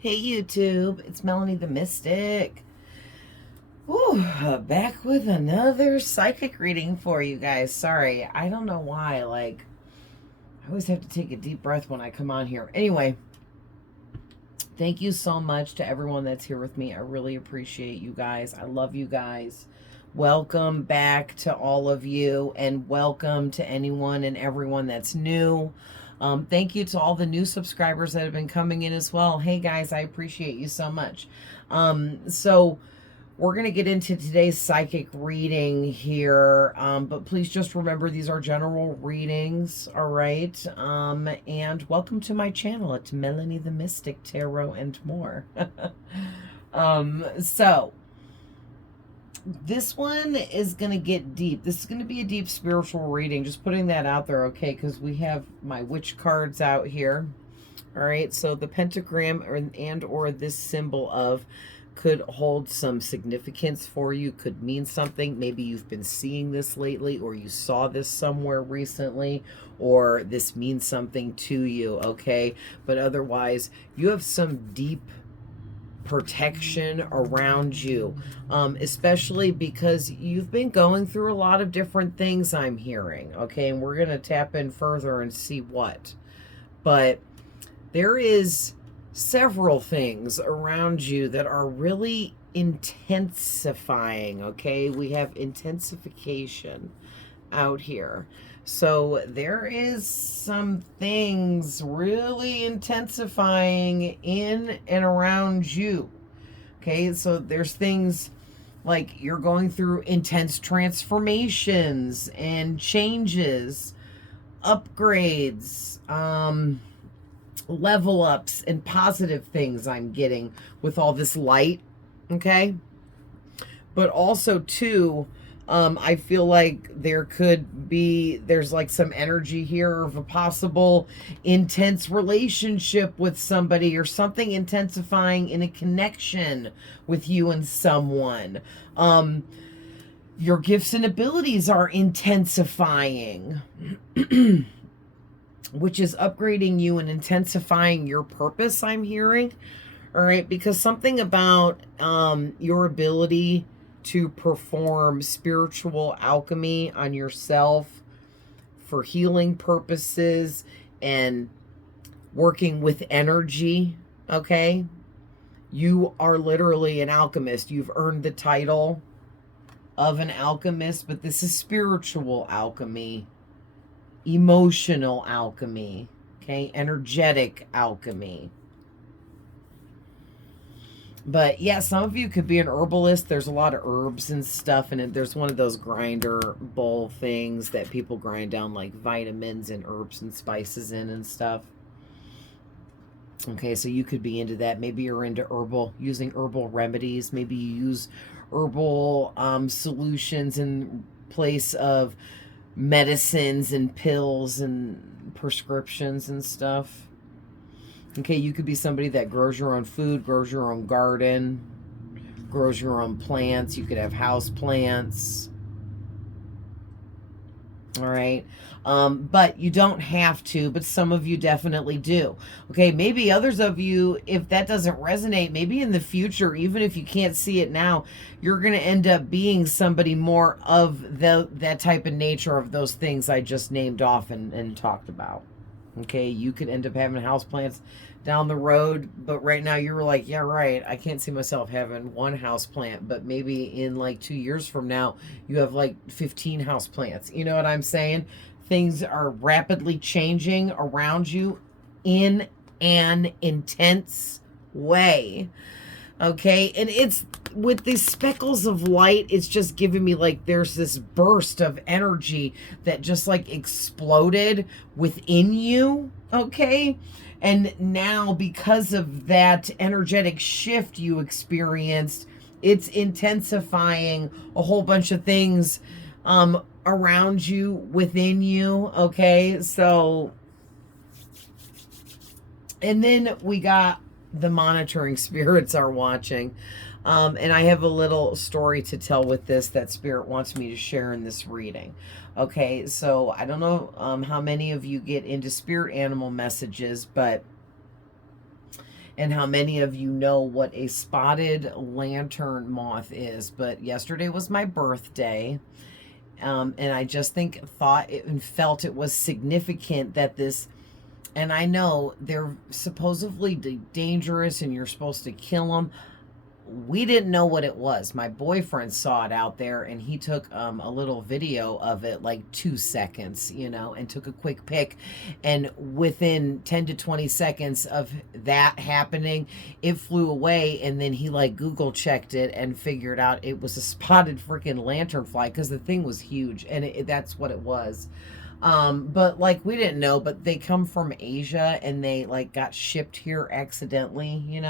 Hey YouTube, it's Melanie the Mystic. Ooh, back with another psychic reading for you guys. Sorry, I don't know why. I always have to take a deep breath when I come on here. Anyway, thank you so much to everyone that's here with me. I really appreciate you guys. I love you guys. Welcome back to all of you, and welcome to anyone and everyone that's new. Thank you to all the new subscribers that have been coming in as well. Hey guys, I appreciate you so much. So we're going to get into today's psychic reading here, but please just remember these are general readings, all right? And welcome to my channel. It's Melanie the Mystic, Tarot, and more. So this one is going to get deep. This is going to be a deep spiritual reading. Just putting that out there, okay? Because we have my witch cards out here. All right, so the pentagram or this symbol of could hold some significance for you, could mean something. Maybe you've been seeing this lately, or you saw this somewhere recently, or this means something to you, okay? But otherwise, you have some deep protection around you, especially because you've been going through a lot of different things, I'm hearing, okay? And we're going to tap in further and see what. But there is several things around you that are really intensifying, okay? We have intensification out here. So there is some things really intensifying in and around you. Okay, so there's things like you're going through intense transformations and changes, upgrades, level ups, and positive things I'm getting with all this light. Okay, but also too, I feel like there's like some energy here of a possible intense relationship with somebody, or something intensifying in a connection with you and someone. Your gifts and abilities are intensifying, which is upgrading you and intensifying your purpose, I'm hearing. All right, because something about your ability to perform spiritual alchemy on yourself for healing purposes and working with energy, okay? You are literally an alchemist. You've earned the title of an alchemist, but this is spiritual alchemy, emotional alchemy, okay? Energetic alchemy. But yeah, some of you could be an herbalist. There's a lot of herbs and stuff, and there's one of those grinder bowl things that people grind down like vitamins and herbs and spices in and stuff. Okay, so you could be into that. Maybe you're into using herbal remedies. Maybe you use herbal solutions in place of medicines and pills and prescriptions and stuff. Okay, you could be somebody that grows your own food, grows your own garden, grows your own plants. You could have house plants. All right. But you don't have to, but some of you definitely do. Okay, maybe others of you, if that doesn't resonate, maybe in the future, even if you can't see it now, you're going to end up being somebody more of that type of nature of those things I just named off and talked about. Okay, you could end up having houseplants down the road, but right now you were like, yeah, right, I can't see myself having one house plant, but maybe in like 2 years from now, you have like 15 house plants. You know what I'm saying? Things are rapidly changing around you in an intense way. Okay, and it's with these speckles of light, it's just giving me like there's this burst of energy that just like exploded within you. Okay, and now because of that energetic shift you experienced, it's intensifying a whole bunch of things around you, within you. Okay, so, and then we got the monitoring spirits are watching. And I have a little story to tell with this that Spirit wants me to share in this reading. Okay, so I don't know how many of you get into spirit animal messages, but and how many of you know what a spotted lantern moth is. But yesterday was my birthday. And I just thought it and felt it was significant that this, and I know they're supposedly dangerous and you're supposed to kill them. We didn't know what it was. My boyfriend saw it out there and he took a little video of it, like 2 seconds, and took a quick pic. And within 10 to 20 seconds of that happening, it flew away. And then he like Google checked it and figured out it was a spotted freaking lanternfly, because the thing was huge, and that's what it was. But like we didn't know, but they come from Asia and they like got shipped here accidentally,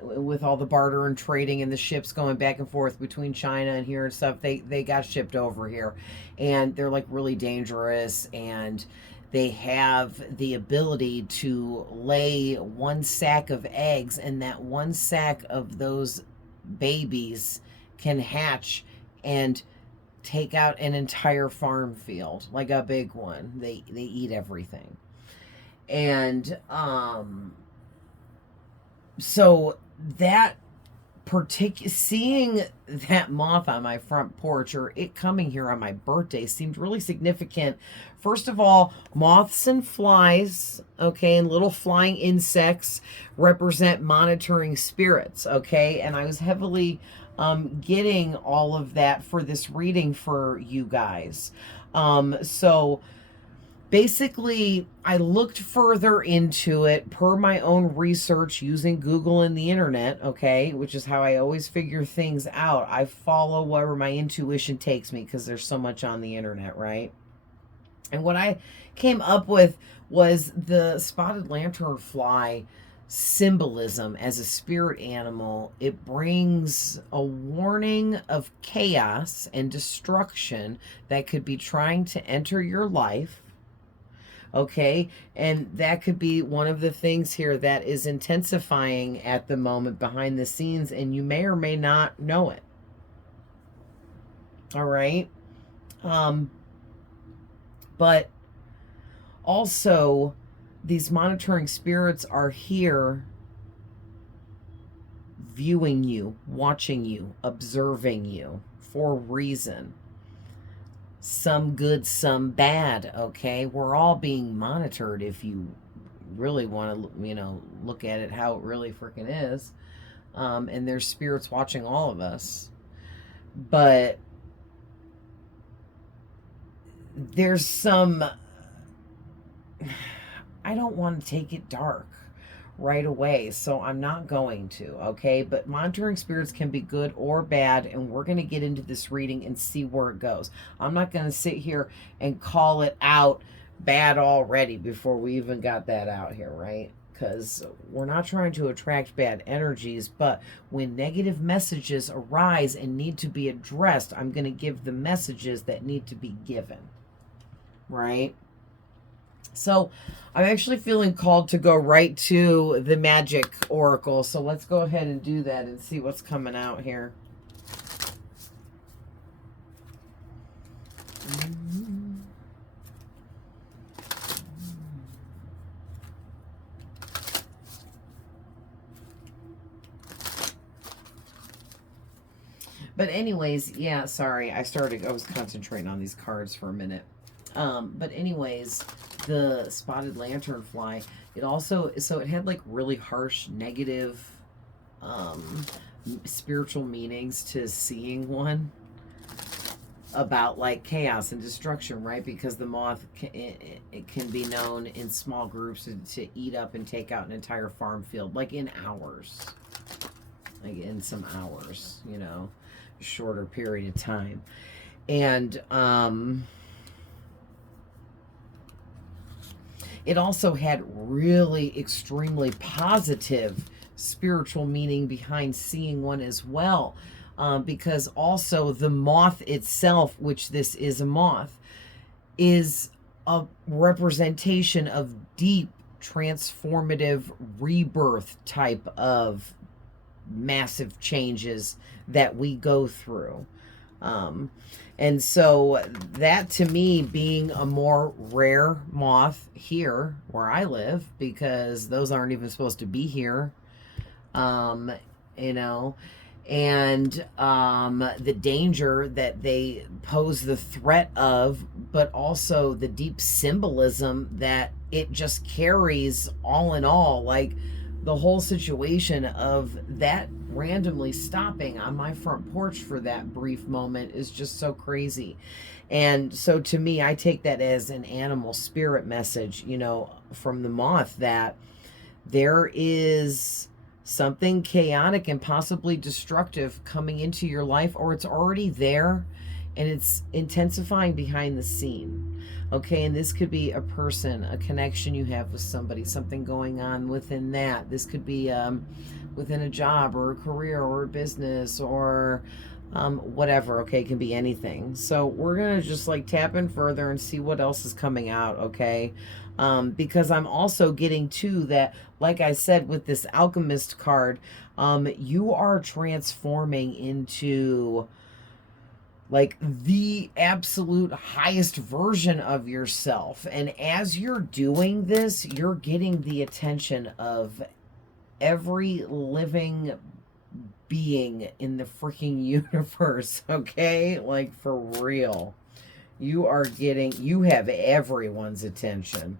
with all the barter and trading and the ships going back and forth between China and here and stuff, they got shipped over here, and they're like really dangerous, and they have the ability to lay 1 sack of eggs, and that 1 sack of those babies can hatch and take out an entire farm field, like a big one. They eat everything. And so that seeing that moth on my front porch, or it coming here on my birthday, seemed really significant. First of all, moths and flies, okay, and little flying insects represent monitoring spirits, okay, and I was heavily getting all of that for this reading for you guys. So basically, I looked further into it per my own research using Google and the internet, okay, which is how I always figure things out. I follow wherever my intuition takes me because there's so much on the internet, right? And what I came up with was the spotted lanternfly symbolism as a spirit animal. It brings a warning of chaos and destruction that could be trying to enter your life. Okay, and that could be one of the things here that is intensifying at the moment behind the scenes, and you may or may not know it. All right. But also, these monitoring spirits are here viewing you, watching you, observing you for a reason. Some good, some bad, okay? We're all being monitored if you really want to, look at it how it really freaking is. And there's spirits watching all of us. But there's some... I don't want to take it dark right away, so I'm not going to, okay? But monitoring spirits can be good or bad, and we're going to get into this reading and see where it goes. I'm not going to sit here and call it out bad already before we even got that out here, right? Because we're not trying to attract bad energies, but when negative messages arise and need to be addressed, I'm going to give the messages that need to be given, right? So I'm actually feeling called to go right to the magic oracle. So let's go ahead and do that and see what's coming out here. But anyways, yeah, sorry. I was concentrating on these cards for a minute. But anyways, the spotted lanternfly, it had like really harsh negative spiritual meanings to seeing one, about like chaos and destruction, right? Because the moth it can be known in small groups to eat up and take out an entire farm field, like in hours, like in some hours, shorter period of time. And it also had really extremely positive spiritual meaning behind seeing one as well. Because also the moth itself, which this is a moth, is a representation of deep transformative rebirth type of massive changes that we go through. Um, and so that to me being a more rare moth here where I live, because those aren't even supposed to be here, um, you know, and the danger that they pose the threat of, but also the deep symbolism that it just carries all in all. Like the whole situation of that randomly stopping on my front porch for that brief moment is just so crazy. And so to me, I take that as an animal spirit message, you know, from the moth, that there is something chaotic and possibly destructive coming into your life, or it's already there and it's intensifying behind the scene. Okay, and this could be a person, a connection you have with somebody, something going on within that. This could be within a job or a career or a business or whatever. Okay, it can be anything. So we're gonna just like tap in further and see what else is coming out. Okay, because I'm also getting to that, like I said with this Alchemist card, you are transforming into like the absolute highest version of yourself. And as you're doing this, you're getting the attention of every living being in the freaking universe, okay? Like for real. You have everyone's attention.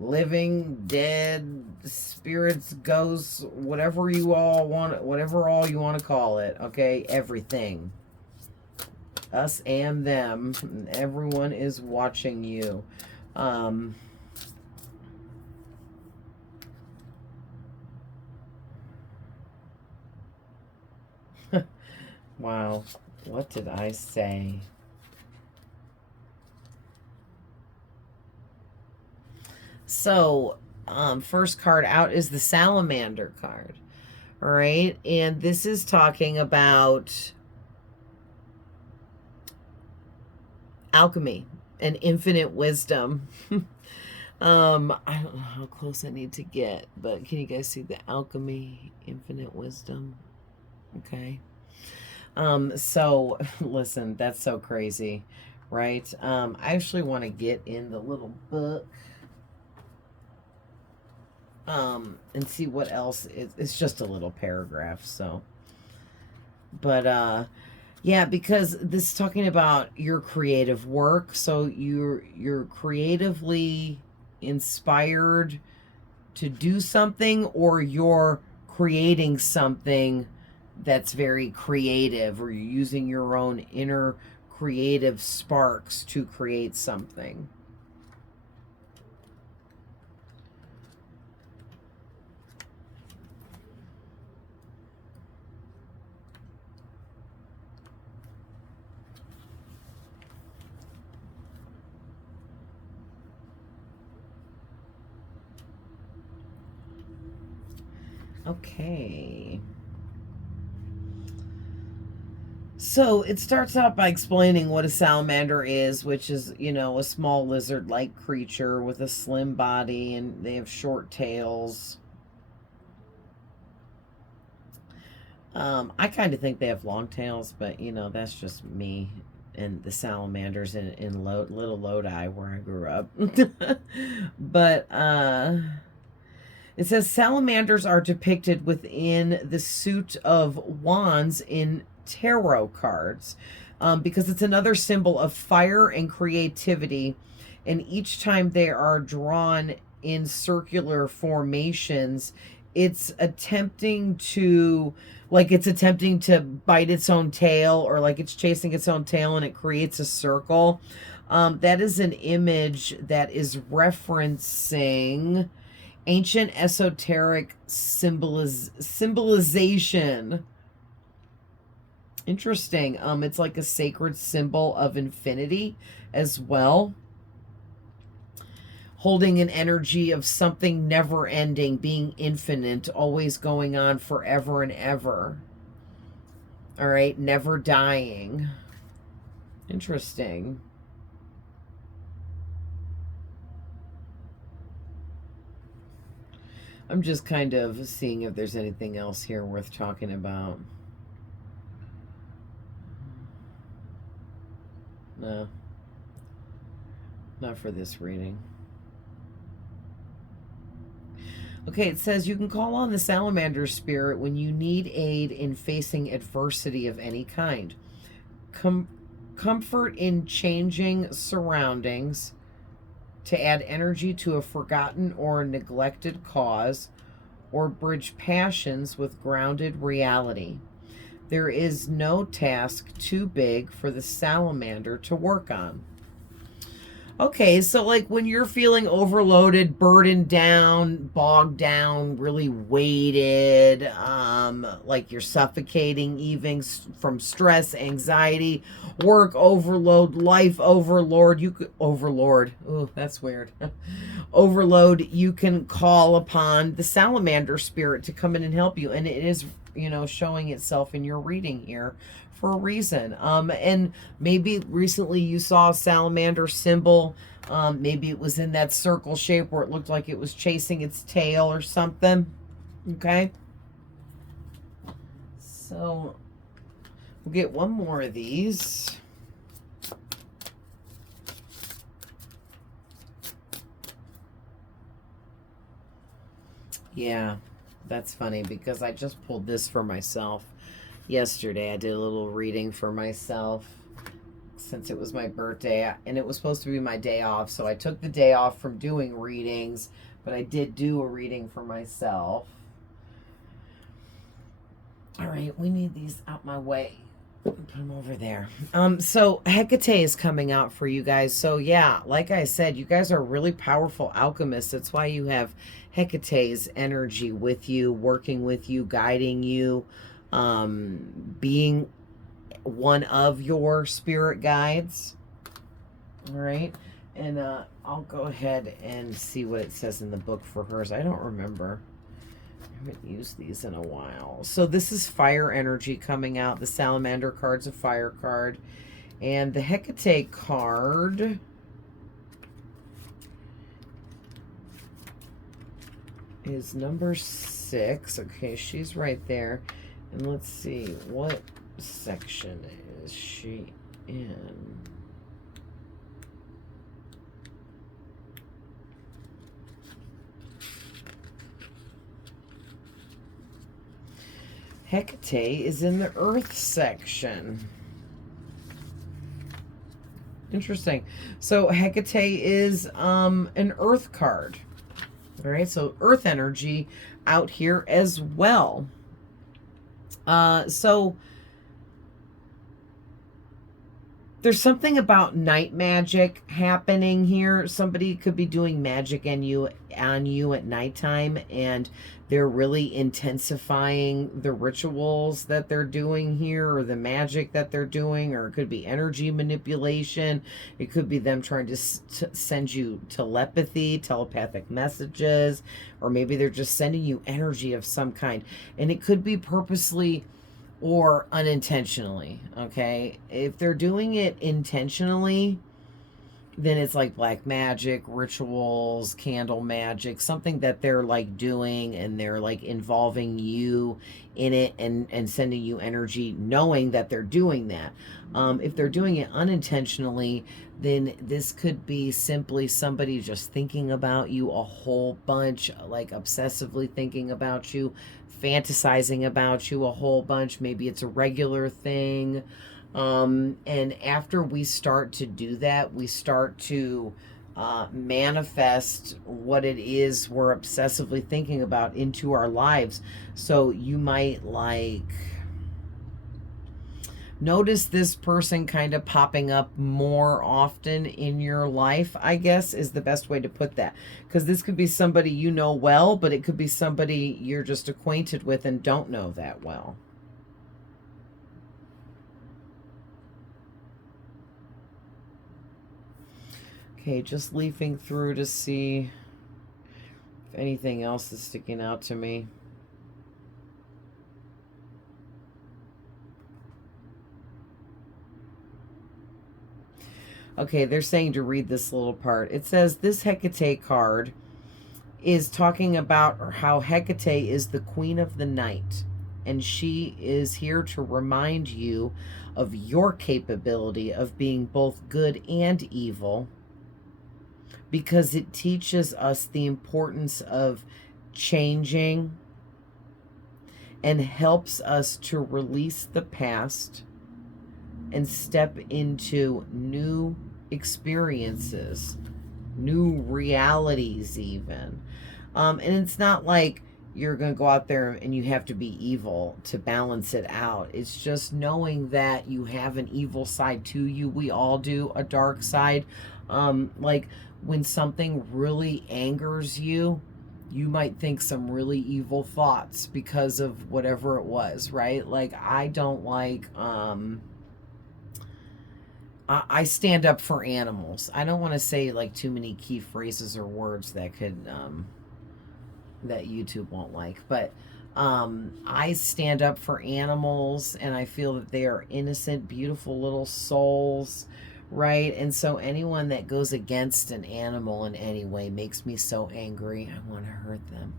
Living, dead, spirits, ghosts, whatever you all want, whatever all you want to call it, okay? Everything. Us and them. Everyone is watching you. Wow. What did I say? So, first card out is the Salamander card. All right. And this is talking about alchemy and infinite wisdom. I don't know how close I need to get, but can you guys see the alchemy, infinite wisdom? Okay. So listen, that's so crazy, right? I actually want to get in the little book and see what else. It's just a little paragraph, so. But yeah, because this is talking about your creative work, so you're creatively inspired to do something, or you're creating something that's very creative, or you're using your own inner creative sparks to create something. Okay. So it starts out by explaining what a salamander is, which is, you know, a small lizard-like creature with a slim body, and they have short tails. I kind of think they have long tails, but, you know, that's just me and the salamanders in Little Lodi, where I grew up. But it says salamanders are depicted within the suit of wands in tarot cards, because it's another symbol of fire and creativity. And each time they are drawn in circular formations, it's attempting to, like, it's attempting to bite its own tail, or like it's chasing its own tail and it creates a circle. That is an image that is referencing ancient esoteric symbolization. Interesting. It's like a sacred symbol of infinity as well, holding an energy of something never ending, being infinite, always going on forever and ever. All right, never dying. Interesting. I'm just kind of seeing if there's anything else here worth talking about. No, not for this reading. Okay, it says you can call on the salamander spirit when you need aid in facing adversity of any kind. Comfort in changing surroundings, to add energy to a forgotten or neglected cause, or bridge passions with grounded reality. There is no task too big for the salamander to work on. Okay, so like when you're feeling overloaded, burdened down, bogged down, really weighted, like you're suffocating even from stress, anxiety, work overload, life overload, overlord. Oh, that's weird. Overload, you can call upon the salamander spirit to come in and help you. And it is, showing itself in your reading here for a reason. And maybe recently you saw a salamander symbol. Maybe it was in that circle shape where it looked like it was chasing its tail or something. Okay. So we'll get one more of these. Yeah, that's funny because I just pulled this for myself. Yesterday I did a little reading for myself since it was my birthday, and it was supposed to be my day off, so I took the day off from doing readings, but I did do a reading for myself. All right, we need these out my way. Put them over there. So Hecate is coming out for you guys. So yeah, like I said, you guys are really powerful alchemists. That's why you have Hecate's energy with you, working with you, guiding you, being one of your spirit guides. All right. And I'll go ahead and see what it says in the book for hers. I don't remember. I haven't used these in a while. So this is fire energy coming out. The salamander card's a fire card. And the Hecate card is number 6. Okay, she's right there. And let's see, what section is she in? Hecate is in the Earth section. Interesting. So Hecate is an Earth card. All right, so Earth energy out here as well. So there's something about night magic happening here. Somebody could be doing magic on you at nighttime, and they're really intensifying the rituals that they're doing here, or the magic that they're doing, or it could be energy manipulation. It could be them trying to send you telepathic messages, or maybe they're just sending you energy of some kind, and it could be purposely or unintentionally. Okay, if they're doing it intentionally, then it's like black magic, rituals, candle magic, something that they're like doing, and they're like involving you in it, and sending you energy knowing that they're doing that. If they're doing it unintentionally, then this could be simply somebody just thinking about you a whole bunch, like obsessively thinking about you, fantasizing about you a whole bunch. Maybe it's a regular thing. And after we start to do that, we start to manifest what it is we're obsessively thinking about into our lives. So you might like notice this person kind of popping up more often in your life, I guess is the best way to put that. Because this could be somebody you know well, but it could be somebody you're just acquainted with and don't know that well. Okay, just leafing through to see if anything else is sticking out to me. Okay, they're saying to read this little part. It says this Hecate card is talking about how Hecate is the queen of the night. And she is here to remind you of your capability of being both good and evil, because it teaches us the importance of changing and helps us to release the past and step into new experiences, new realities even. And it's not like you're going to go out there and you have to be evil to balance it out. It's just knowing that you have an evil side to you. We all do, a dark side. Like when something really angers you, you might think some really evil thoughts because of whatever it was, right? Like I don't like, I stand up for animals. I don't want to say like too many key phrases or words that could, that YouTube won't like, but I stand up for animals, and I feel that they are innocent, beautiful little souls, right? And so anyone that goes against an animal in any way makes me so angry. I want to hurt them.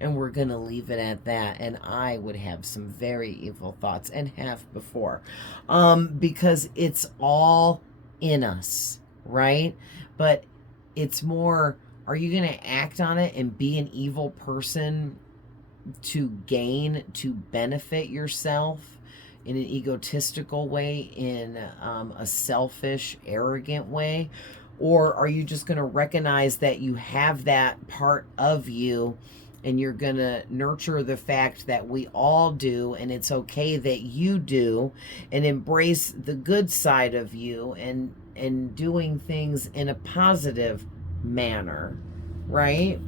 And we're going to leave it at that. And I would have some very evil thoughts, and have before, because it's all in us, right? But it's more, are you going to act on it and be an evil person to gain, to benefit yourself in an egotistical way, in a selfish, arrogant way? Or are you just going to recognize that you have that part of you, and you're going to nurture the fact that we all do, and it's okay that you do, and embrace the good side of you, and doing things in a positive manner, right?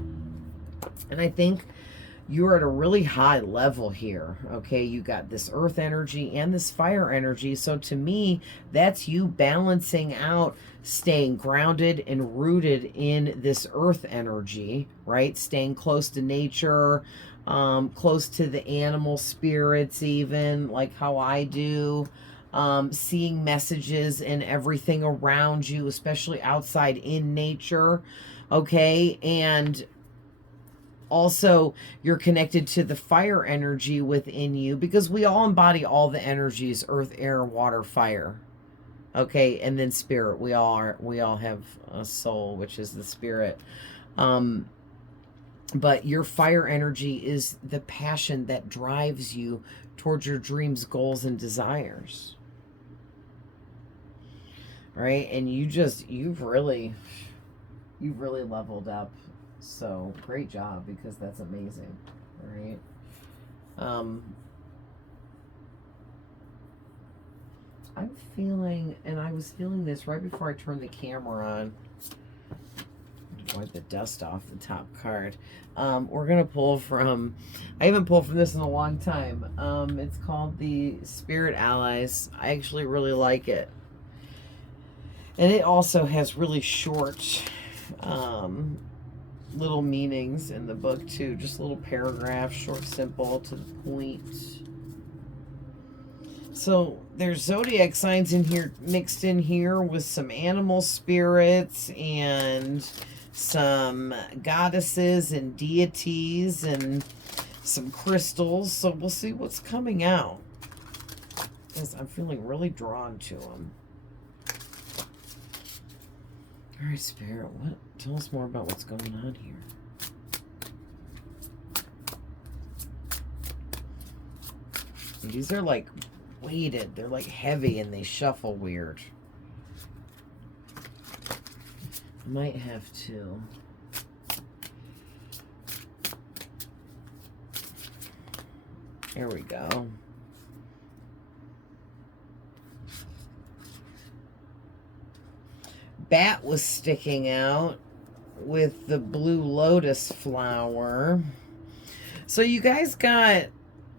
And I think you're at a really high level here, okay? You got this earth energy and this fire energy. So to me, that's you balancing out, staying grounded and rooted in this earth energy, right? Staying close to nature, close to the animal spirits even, like how I do. Seeing messages in everything around you, especially outside in nature, okay? And also, you're connected to the fire energy within you, because we all embody all the energies: earth, air, water, fire. Okay, and then spirit. We all have a soul, which is the spirit. But your fire energy is the passion that drives you towards your dreams, goals, and desires. Right? And you've really leveled up. So great job, because that's amazing, right? I'm feeling, and I was feeling this right before I turned the camera on. Wipe the dust off the top card. We're gonna pull from, I haven't pulled from this in a long time. It's called the Spirit Allies. I actually really like it, and it also has really short little meanings in the book too, just little paragraphs, short, simple, to the point. So there's zodiac signs in here, mixed in here with some animal spirits and some goddesses and deities and some crystals. So we'll see what's coming out, because I'm feeling really drawn to them. All right, Spirit, tell us more about what's going on here. These are like weighted. They're like heavy, and they shuffle weird. I might have to. There we go. Bat was sticking out with the blue lotus flower. So you guys got,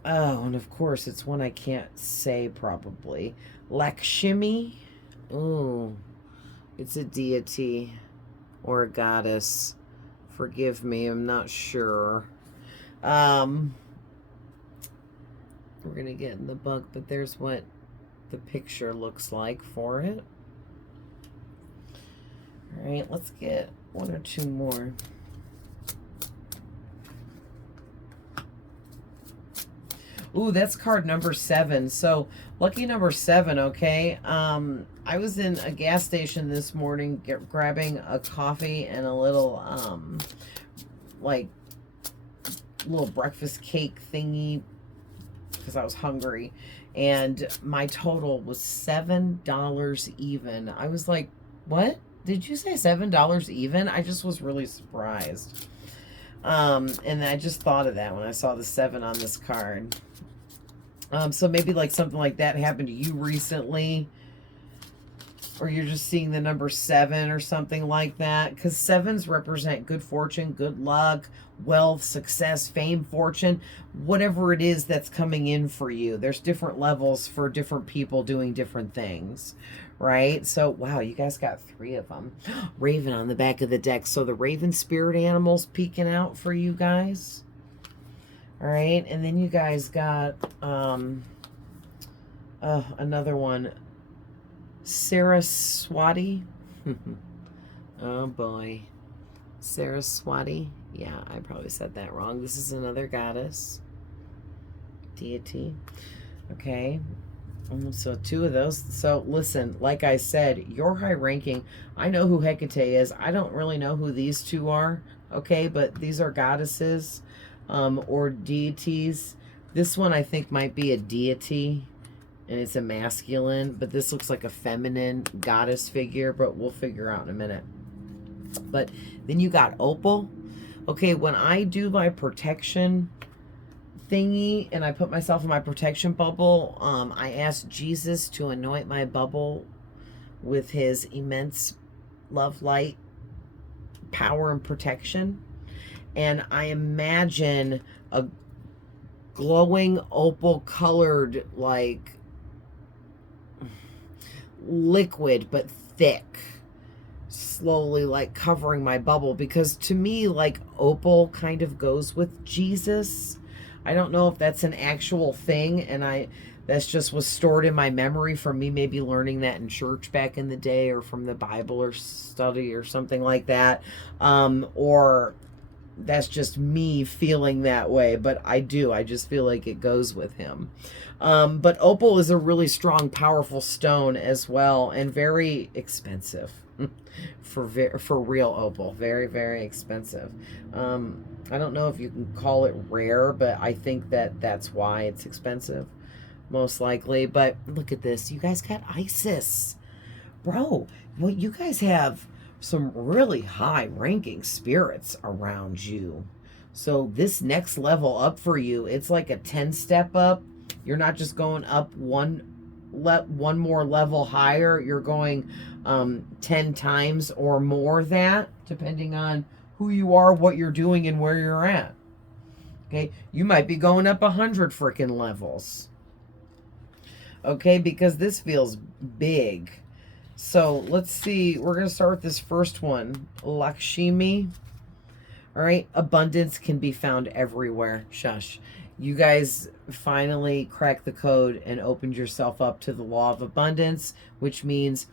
oh, and of course it's one I can't say probably. Lakshmi. Ooh, it's a deity or a goddess. Forgive me, I'm not sure. We're gonna get in the book, but there's what the picture looks like for it. All right, let's get one or two more. Ooh, that's card number 7. So lucky number 7. Okay. I was in a gas station this morning grabbing a coffee and a little like little breakfast cake thingy because I was hungry, and my total was $7 even. I was like, what? Did you say $7 even? I just was really surprised. And I just thought of that when I saw the 7 on this card. So maybe like something like that happened to you recently, or you're just seeing the number 7 or something like that, because 7s represent good fortune, good luck, wealth, success, fame, fortune, whatever it is that's coming in for you. There's different levels for different people doing different things, right? So, wow, you guys got 3 of them. Raven on the back of the deck. So the Raven spirit animals peeking out for you guys. All right, and then you guys got another one. Saraswati. Oh boy. Saraswati. Yeah, I probably said that wrong. This is another goddess. Deity. Okay. So 2 of those. So listen, like I said, you're high ranking. I know who Hecate is. I don't really know who these 2 are. Okay, but these are goddesses or deities. This one I think might be a deity, and it's a masculine, but this looks like a feminine goddess figure, but we'll figure out in a minute. But then you got Opal. Okay, when I do my protection thingy and I put myself in my protection bubble, I ask Jesus to anoint my bubble with his immense love, light, power, and protection. And I imagine a glowing opal colored, like, liquid but thick, slowly like covering my bubble, because to me like opal kind of goes with Jesus. I don't know if that's an actual thing, and that's just was stored in my memory from me maybe learning that in church back in the day, or from the Bible or study or something like that, or that's just me feeling that way, but I just feel like it goes with him. But opal is a really strong, powerful stone as well, and very expensive. for real opal, very, very expensive. I don't know if you can call it rare, but I think that's why it's expensive, most likely. But look at this, you guys got Isis, bro. Well, you guys have some really high ranking spirits around you. So this next level up for you, it's like a 10 step up. You're not just going up one more level higher. You're going 10 times or more that, depending on who you are, what you're doing, and where you're at. Okay, you might be going up 100 freaking levels. Okay, because this feels big. So let's see. We're going to start with this first one. Lakshmi. All right. Abundance can be found everywhere. Shush. You guys finally cracked the code and opened yourself up to the law of abundance, which means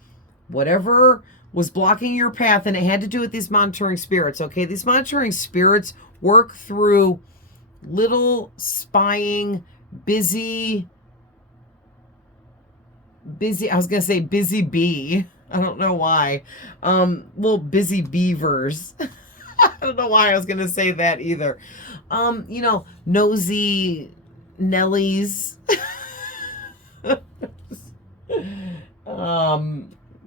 whatever was blocking your path, and it had to do with these monitoring spirits. Okay. These monitoring spirits work through little spying, busy, I was gonna say busy bee. I don't know why. Little busy beavers. I don't know why I was gonna say that either. Nosy Nellies.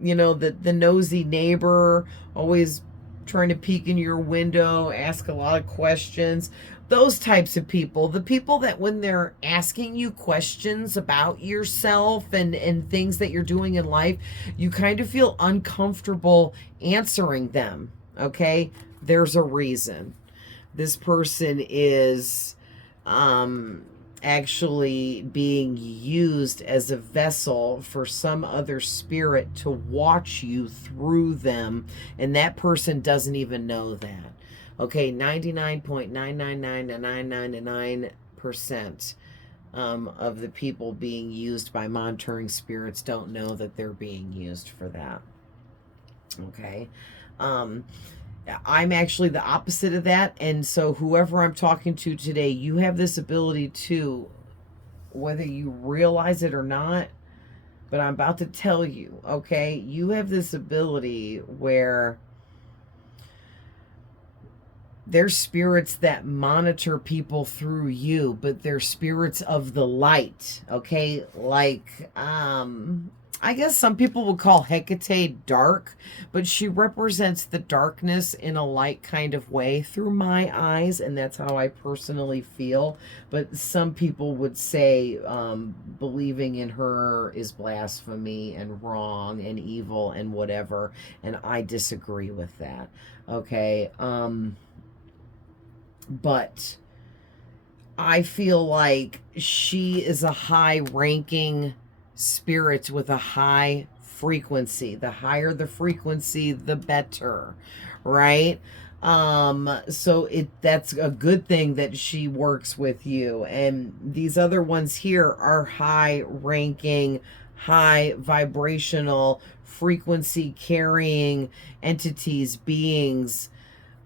The nosy neighbor, always trying to peek in your window, ask a lot of questions. Those types of people, the people that when they're asking you questions about yourself and things that you're doing in life, you kind of feel uncomfortable answering them, okay? There's a reason. This person is actually being used as a vessel for some other spirit to watch you through them, and that person doesn't even know that. Okay, 99.99999% of the people being used by monitoring spirits don't know that they're being used for that. Okay. I'm actually the opposite of that, and so whoever I'm talking to today, you have this ability to whether you realize it or not. But I'm about to tell you, okay? You have this ability where there's spirits that monitor people through you, but they're spirits of the light, okay? Like, I guess some people would call Hecate dark, but she represents the darkness in a light kind of way through my eyes, and that's how I personally feel. But some people would say believing in her is blasphemy and wrong and evil and whatever, and I disagree with that, okay? But I feel like she is a high-ranking spirit with a high frequency. The higher the frequency, the better, right? So that's a good thing that she works with you. And these other ones here are high-ranking, high vibrational frequency carrying entities, beings,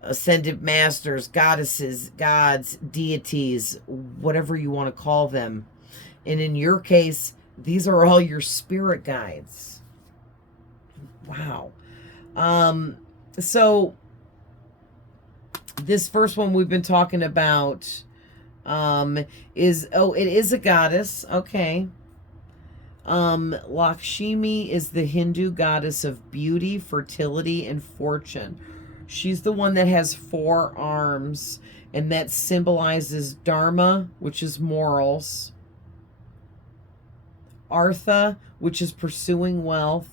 ascended masters, goddesses, gods, deities, whatever you want to call them. And in your case, these are all your spirit guides. Wow. So this first one we've been talking about it is a goddess. Okay. Lakshmi is the Hindu goddess of beauty, fertility, and fortune. She's the one that has 4 arms, and that symbolizes Dharma, which is morals, Artha, which is pursuing wealth,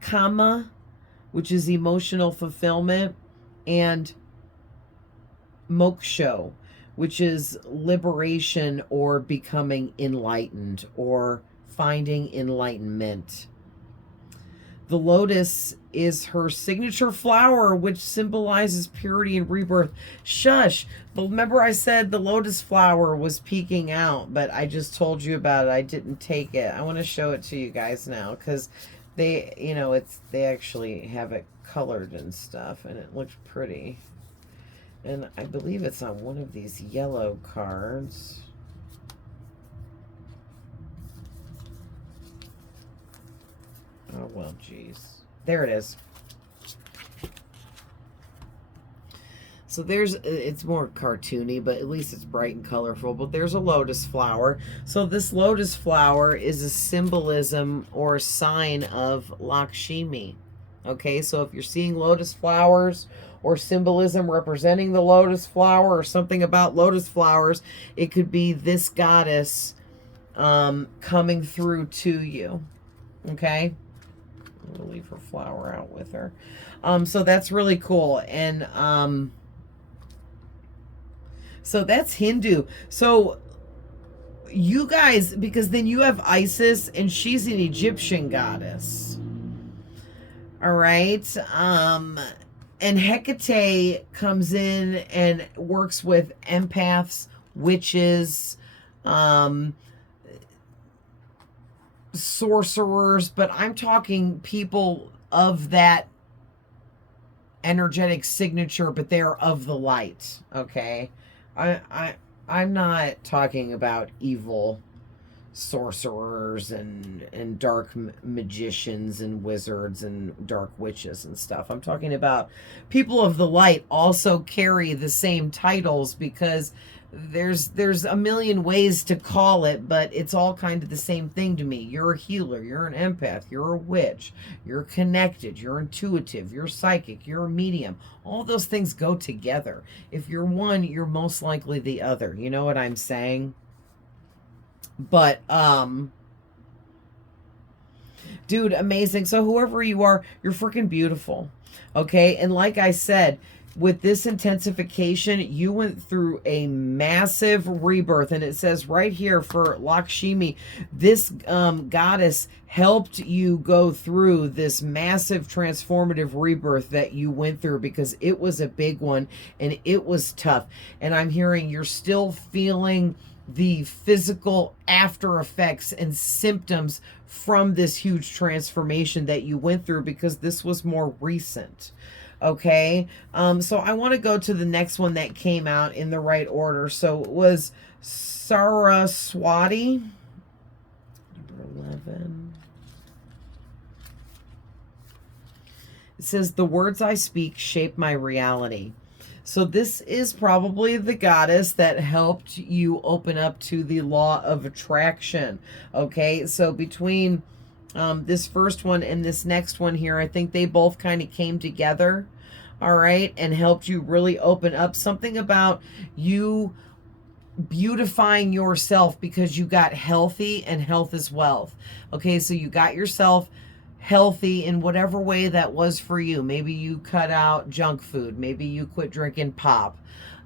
Kama, which is emotional fulfillment, and Moksha, which is liberation or becoming enlightened or finding enlightenment. The lotus is her signature flower, which symbolizes purity and rebirth. Shush. Remember I said the lotus flower was peeking out, but I just told you about it. I didn't take it. I want to show it to you guys now because they, you know, they actually have it colored and stuff, and it looks pretty. And I believe it's on one of these yellow cards. Oh, well, geez. There it is. So it's more cartoony, but at least it's bright and colorful. But there's a lotus flower. So this lotus flower is a symbolism or a sign of Lakshmi. Okay, so if you're seeing lotus flowers or symbolism representing the lotus flower or something about lotus flowers, it could be this goddess coming through to you. Okay? I'm going to leave her flower out with her. So that's really cool. And so that's Hindu. So you guys, because then you have Isis, and she's an Egyptian goddess. All right. And Hecate comes in and works with empaths, witches, sorcerers, but I'm talking people of that energetic signature, but they're of the light. Okay. I'm not talking about evil sorcerers and dark magicians and wizards and dark witches and stuff. I'm talking about people of the light also carry the same titles, because there's a million ways to call it, but it's all kind of the same thing to me. You're a healer, you're an empath, you're a witch, you're connected, you're intuitive, you're psychic, you're a medium. All those things go together. If you're one, you're most likely the other. You know what I'm saying? But dude, amazing. So whoever you are, you're freaking beautiful. Okay? And like I said, with this intensification, you went through a massive rebirth. And it says right here for Lakshmi, this goddess helped you go through this massive transformative rebirth that you went through, because it was a big one and it was tough. And I'm hearing you're still feeling the physical after effects and symptoms from this huge transformation that you went through, because this was more recent. Okay. So I want to go to the next one that came out in the right order. So it was Saraswati, number 11. It says, the words I speak shape my reality. So this is probably the goddess that helped you open up to the law of attraction. Okay, so between this first one and this next one here, I think they both kind of came together, all right, and helped you really open up something about you beautifying yourself because you got healthy, and health is wealth. Okay, so you got yourself healthy in whatever way that was for you. Maybe you cut out junk food. Maybe you quit drinking pop.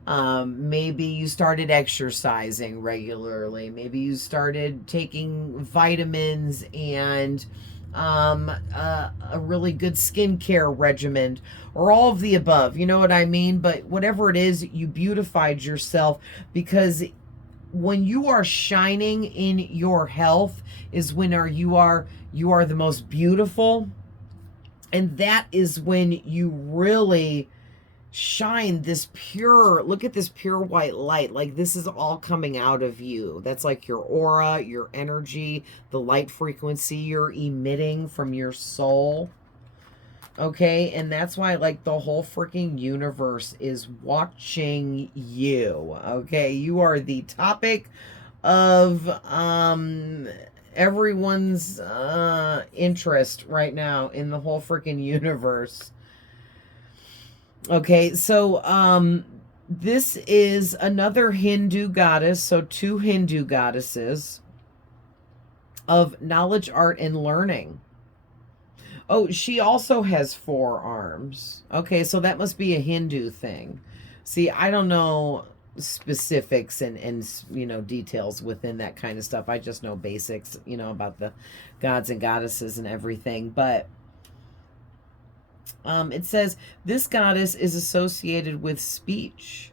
Maybe you started exercising regularly. Maybe you started taking vitamins and a really good skincare regimen, or all of the above. You know what I mean? But whatever it is, you beautified yourself, because when you are shining in your health is when you are the most beautiful, and that is when you really shine this pure, look at this pure white light, like this is all coming out of you. That's like your aura, your energy, the light frequency you're emitting from your soul. Okay, and that's why, like, the whole freaking universe is watching you. Okay, you are the topic of everyone's interest right now in the whole freaking universe. Okay, so this is another Hindu goddess, so two Hindu goddesses of knowledge, art, and learning. Oh, she also has 4 arms. Okay, so that must be a Hindu thing. See, I don't know specifics and you know, details within that kind of stuff. I just know basics, you know, about the gods and goddesses and everything. But it says this goddess is associated with speech,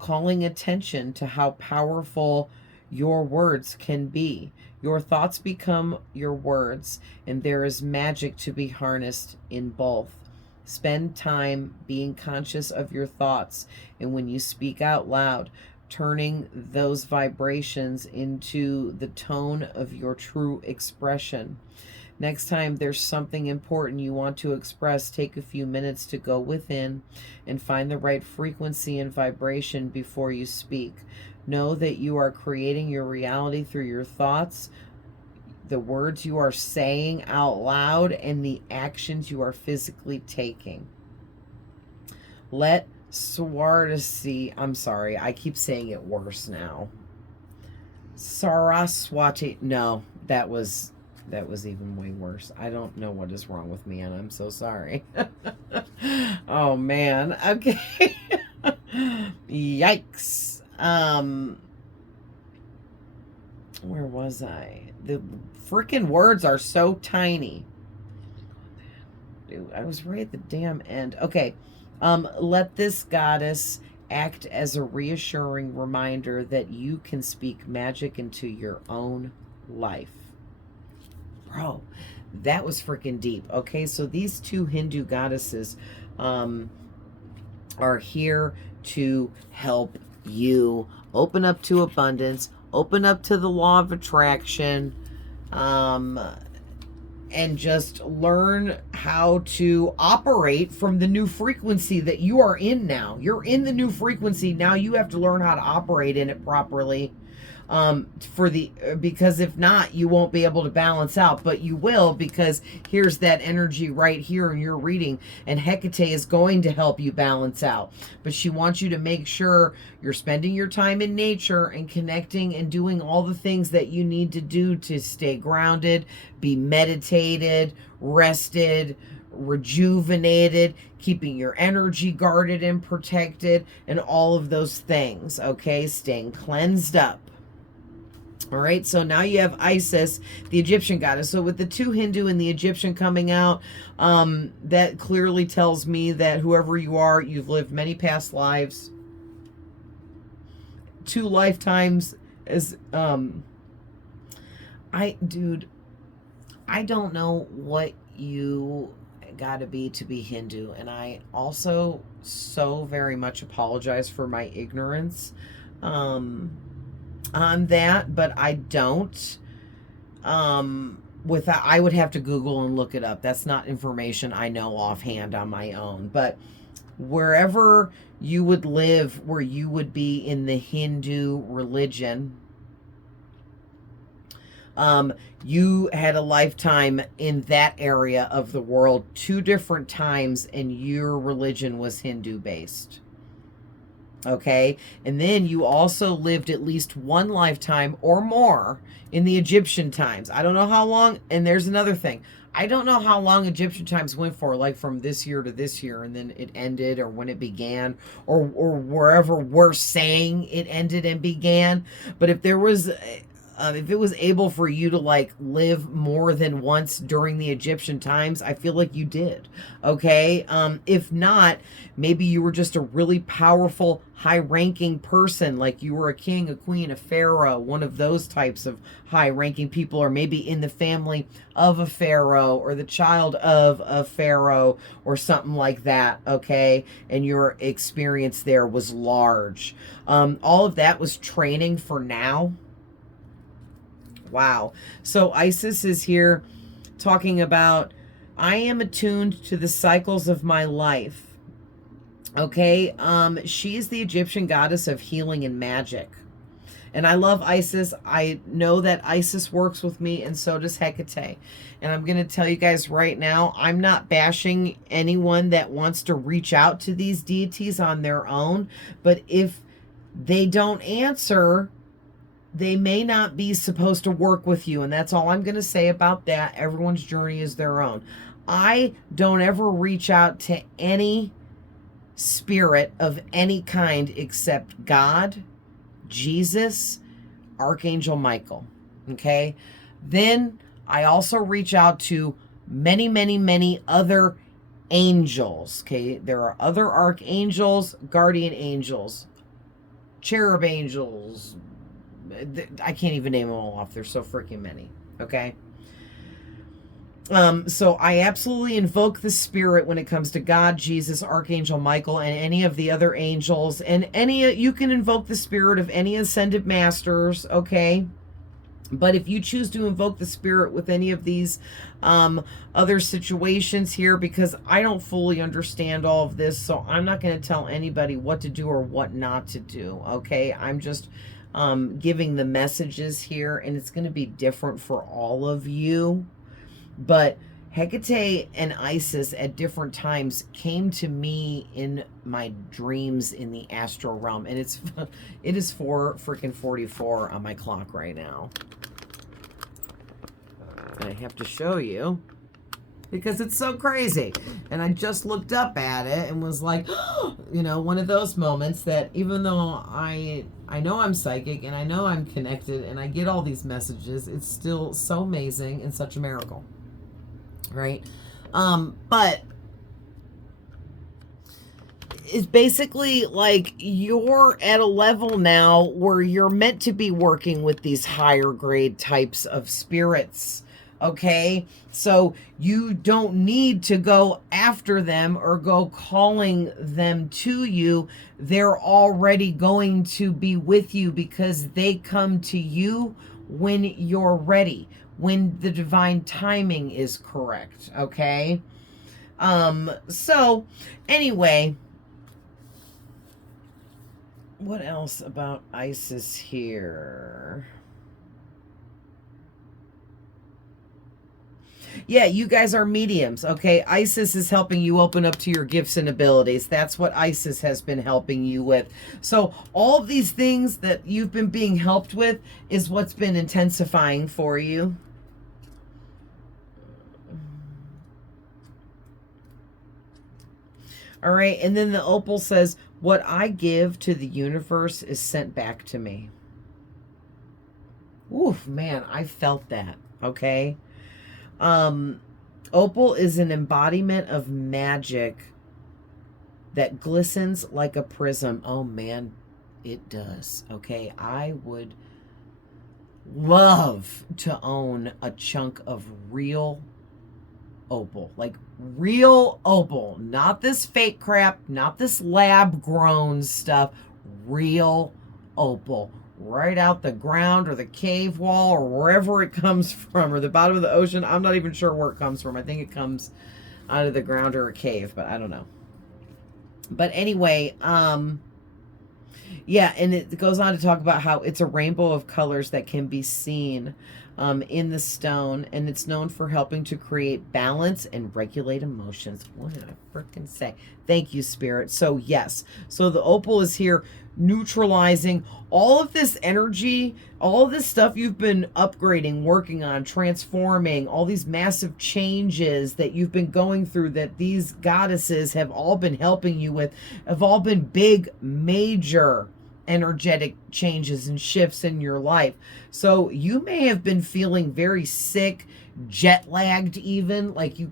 calling attention to how powerful your words can be. Your thoughts become your words, and there is magic to be harnessed in both. Spend time being conscious of your thoughts, and when you speak out loud, turning those vibrations into the tone of your true expression. Next time there's something important you want to express, take a few minutes to go within and find the right frequency and vibration before you speak. Know that you are creating your reality through your thoughts, the words you are saying out loud, and the actions you are physically taking. Let Saraswati, I'm sorry, I keep saying it worse now. Saraswati, no, that was even way worse. I don't know what is wrong with me, and I'm so sorry. Oh, man. Okay. Yikes. Where was I? The freaking words are so tiny. Dude, I was right at the damn end. Okay. Let this goddess act as a reassuring reminder that you can speak magic into your own life. Bro, that was freaking deep. Okay, so these two Hindu goddesses are here to help you open up to abundance, open up to the law of attraction, and just learn how to operate from the new frequency that you are in now. You're in the new frequency. Now you have to learn how to operate in it properly. Because if not, you won't be able to balance out, but you will, because here's that energy right here in your reading, and Hecate is going to help you balance out. But she wants you to make sure you're spending your time in nature and connecting and doing all the things that you need to do to stay grounded, be meditated, rested, rejuvenated, keeping your energy guarded and protected, and all of those things. Okay, staying cleansed up. All right, so now you have Isis, the Egyptian goddess. So with the two Hindu and the Egyptian coming out, that clearly tells me that whoever you are, you've lived many past lives, 2 lifetimes as I don't know what you got to be Hindu. And I also so very much apologize for my ignorance on that, but I don't. Without, I would have to Google and look it up. That's not information I know offhand on my own. But wherever you would live, where you would be in the Hindu religion, you had a lifetime in that area of the world 2 different times, and your religion was Hindu based. Okay, and then you also lived at least 1 lifetime or more in the Egyptian times. I don't know how long, and there's another thing. I don't know how long Egyptian times went for, like from this year to this year, and then it ended, or when it began, or wherever we're saying it ended and began. But if it was able for you to like live more than once during the Egyptian times, I feel like you did. Okay. If not, maybe you were just a really powerful, high ranking person. Like you were a king, a queen, a pharaoh, one of those types of high ranking people, or maybe in the family of a pharaoh or the child of a pharaoh or something like that. Okay. And your experience there was large. All of that was training for now. Wow. So Isis is here talking about, I am attuned to the cycles of my life. Okay. She is the Egyptian goddess of healing and magic. And I love Isis. I know that Isis works with me, and so does Hecate. And I'm going to tell you guys right now, I'm not bashing anyone that wants to reach out to these deities on their own. But if they don't answer, they may not be supposed to work with you. And that's all I'm going to say about that. Everyone's journey is their own. I don't ever reach out to any spirit of any kind except God, Jesus, Archangel Michael. Okay. Then I also reach out to many, many, many other angels. Okay. There are other archangels, guardian angels, cherub angels. I can't even name them all off. There's so freaking many. Okay. So I absolutely invoke the spirit when it comes to God, Jesus, Archangel Michael, and any of the other angels, and you can invoke the spirit of any ascended masters. Okay. But if you choose to invoke the spirit with any of these other situations here, because I don't fully understand all of this, so I'm not going to tell anybody what to do or what not to do. Okay. I'm just giving the messages here, and it's going to be different for all of you. But Hecate and Isis at different times came to me in my dreams in the astral realm, and it is 4:44 on my clock right now. I have to show you because it's so crazy. And I just looked up at it and was like, you know, one of those moments that even though I know I'm psychic and I know I'm connected and I get all these messages, it's still so amazing and such a miracle. Right? But it's basically like you're at a level now where you're meant to be working with these higher grade types of spirits. Okay, so you don't need to go after them or go calling them to you. They're already going to be with you because they come to you when you're ready, when the divine timing is correct. Okay. So anyway, what else about Isis here? Yeah, you guys are mediums, okay? Isis is helping you open up to your gifts and abilities. That's what Isis has been helping you with. So all of these things that you've been being helped with is what's been intensifying for you. All right, and then the opal says, what I give to the universe is sent back to me. Oof, man, I felt that, okay? Opal is an embodiment of magic that glistens like a prism. Oh man, it does. Okay, I would love to own a chunk of real opal, like real opal, not this fake crap, not this lab grown stuff, real opal, right out the ground or the cave wall or wherever it comes from, or the bottom of the ocean. I'm not even sure where it comes from. I think it comes out of the ground or a cave, but I don't know. But anyway, yeah, and it goes on to talk about how it's a rainbow of colors that can be seen in the stone, and it's known for helping to create balance and regulate emotions. What did I freaking say? Thank you, Spirit. So, yes. So, the opal is here neutralizing all of this energy, all of this stuff you've been upgrading, working on, transforming, all these massive changes that you've been going through that these goddesses have all been helping you with, have all been big, major energetic changes and shifts in your life. So you may have been feeling very sick, jet lagged, even like you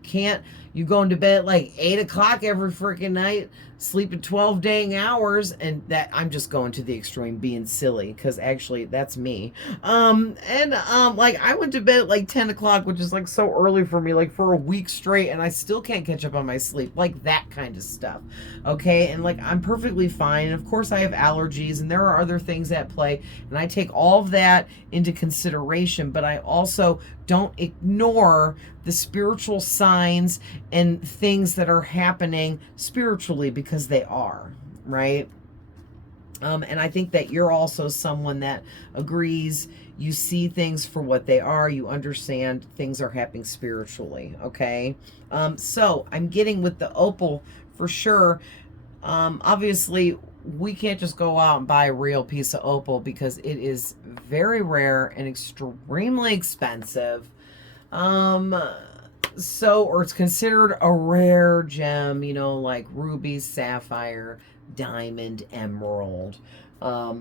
going to bed at like 8 o'clock every freaking night, sleeping 12 dang hours, and that I'm just going to the extreme, being silly, because actually that's me. Like I went to bed at like 10 o'clock, which is like so early for me, like for a week straight, and I still can't catch up on my sleep, like that kind of stuff. Okay, and like I'm perfectly fine. And of course I have allergies, and there are other things at play, and I take all of that into consideration, but I also don't ignore the spiritual signs and things that are happening spiritually, because they are, right? And I think that you're also someone that agrees. You see things for what they are. You understand things are happening spiritually, okay? So I'm getting with the opal for sure. Obviously, we can't just go out and buy a real piece of opal because it is very rare and extremely expensive. Or it's considered a rare gem, like ruby, sapphire, diamond, emerald. I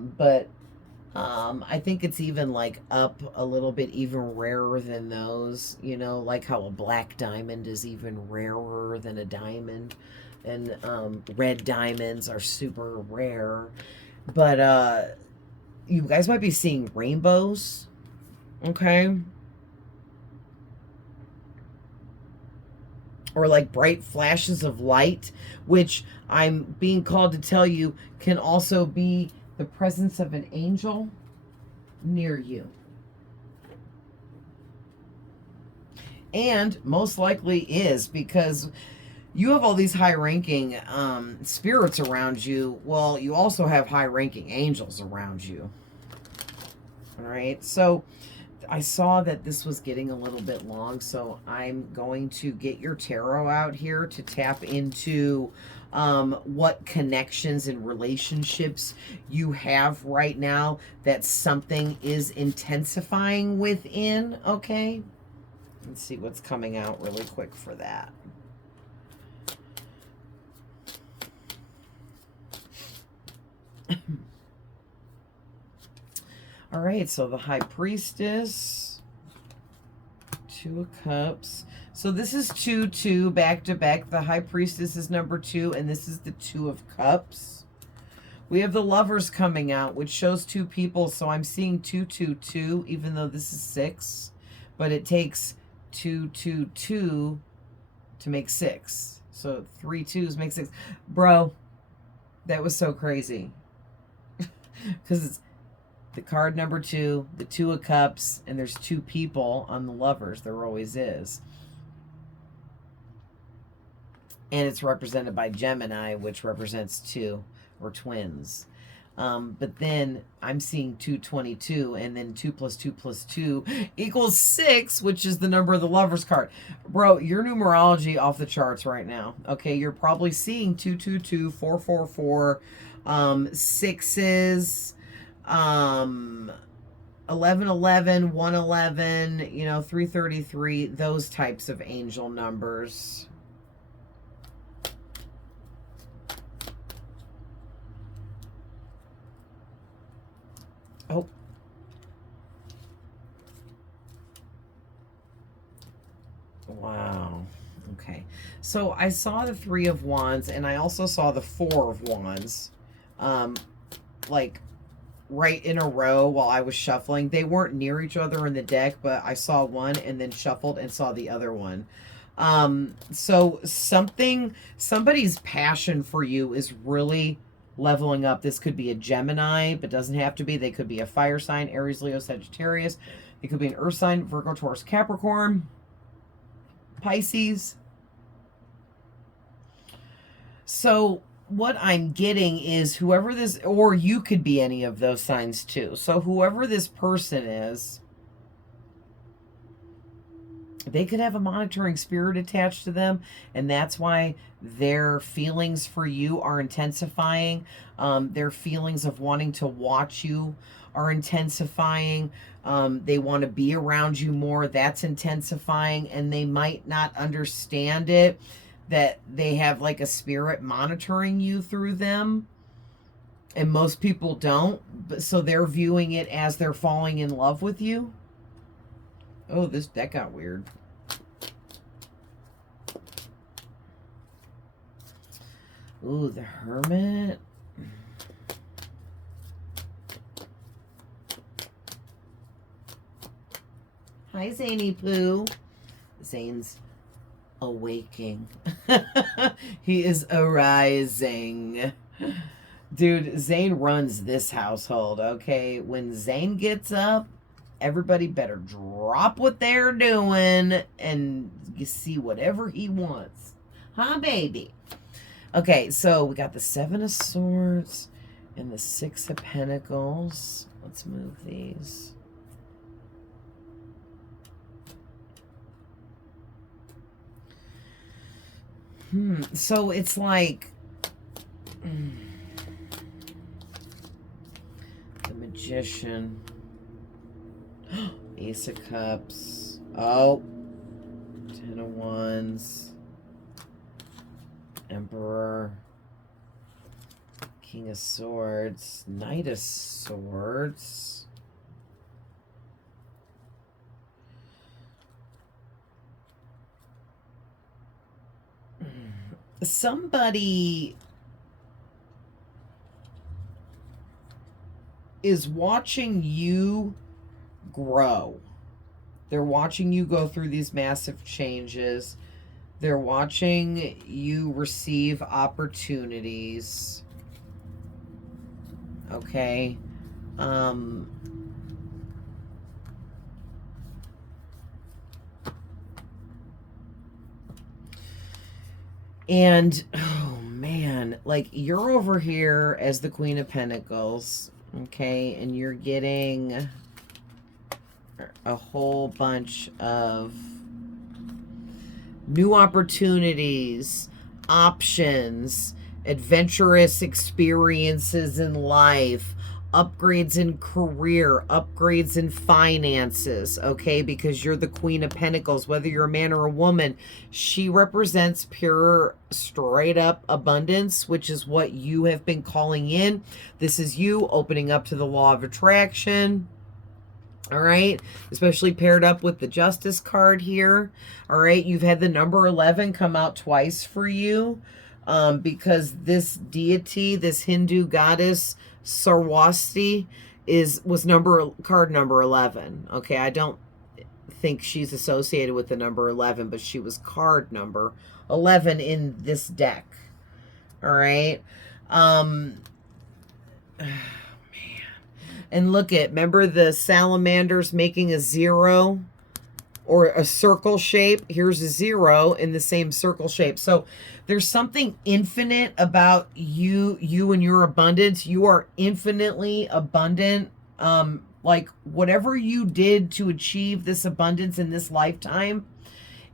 think it's even like up a little bit even rarer than those, like how a black diamond is even rarer than a diamond. And red diamonds are super rare. But you guys might be seeing rainbows, okay? Or like bright flashes of light, which I'm being called to tell you can also be the presence of an angel near you. And most likely is, because you have all these high-ranking spirits around you. Well, you also have high-ranking angels around you. All right, so I saw that this was getting a little bit long, so I'm going to get your tarot out here to tap into what connections and relationships you have right now that something is intensifying within, okay? Let's see what's coming out really quick for that. All right, so the High Priestess, Two of Cups. So this is 2-2 back to back. The High Priestess is number 2, and this is the Two of Cups. We have the Lovers coming out, which shows 2 people. So I'm seeing 2-2-2, even though this is 6, but it takes 2-2-2 to make 6. So 3 2s make 6. Bro, that was so crazy. Because it's the card number 2, the Two of Cups, and there's 2 people on the Lovers. There always is. And it's represented by Gemini, which represents 2 or twins. But then I'm seeing 222, and then 2 + 2 + 2 equals 6, which is the number of the Lovers card. Bro, your numerology off the charts right now. Okay, you're probably seeing 222, 444, 6s, 1111, 111, 333, those types of angel numbers. Oh. Wow. Okay. So I saw the 3 of Wands, and I also saw the 4 of Wands. Like right in a row while I was shuffling. They weren't near each other in the deck, but I saw one and then shuffled and saw the other one. So somebody's passion for you is really leveling up. This could be a Gemini, but doesn't have to be. They could be a fire sign, Aries, Leo, Sagittarius. It could be an earth sign, Virgo, Taurus, Capricorn, Pisces. So what I'm getting is whoever this, or you could be any of those signs too. So whoever this person is, they could have a monitoring spirit attached to them, and that's why their feelings for you are intensifying. Their feelings of wanting to watch you are intensifying. They want to be around you more. That's intensifying, and they might not understand it, that they have like a spirit monitoring you through them. And most people don't, but so they're viewing it as they're falling in love with you. Oh, that got weird. Ooh, the Hermit. Hi, Zany Poo. Zane's awaking. He is arising. Dude, Zane runs this household, okay? When Zane gets up, everybody better drop what they're doing and you see whatever he wants. Huh, baby? Okay, so we got the Seven of Swords and the Six of Pentacles. Let's move these. So it's like the Magician, Ace of Cups, oh, Ten of Wands, Emperor, King of Swords, Knight of Swords. Somebody is watching you grow. They're watching you go through these massive changes. They're watching you receive opportunities. Okay. And, oh man, like you're over here as the Queen of Pentacles, okay? And you're getting a whole bunch of new opportunities, options, adventurous experiences in life, upgrades in career, upgrades in finances, okay? Because you're the Queen of Pentacles, whether you're a man or a woman, she represents pure, straight up abundance, which is what you have been calling in. This is you opening up to the law of attraction. All right, especially paired up with the Justice card here. All right, you've had the number 11 come out twice for you because this deity, this Hindu goddess, Sarwasti, was card number 11. Okay, I don't think she's associated with the number 11, but she was card number 11 in this deck. All right. And look at, remember the salamanders making a 0 or a circle shape? Here's a 0 in the same circle shape. So there's something infinite about you and your abundance. You are infinitely abundant. Like whatever you did to achieve this abundance in this lifetime,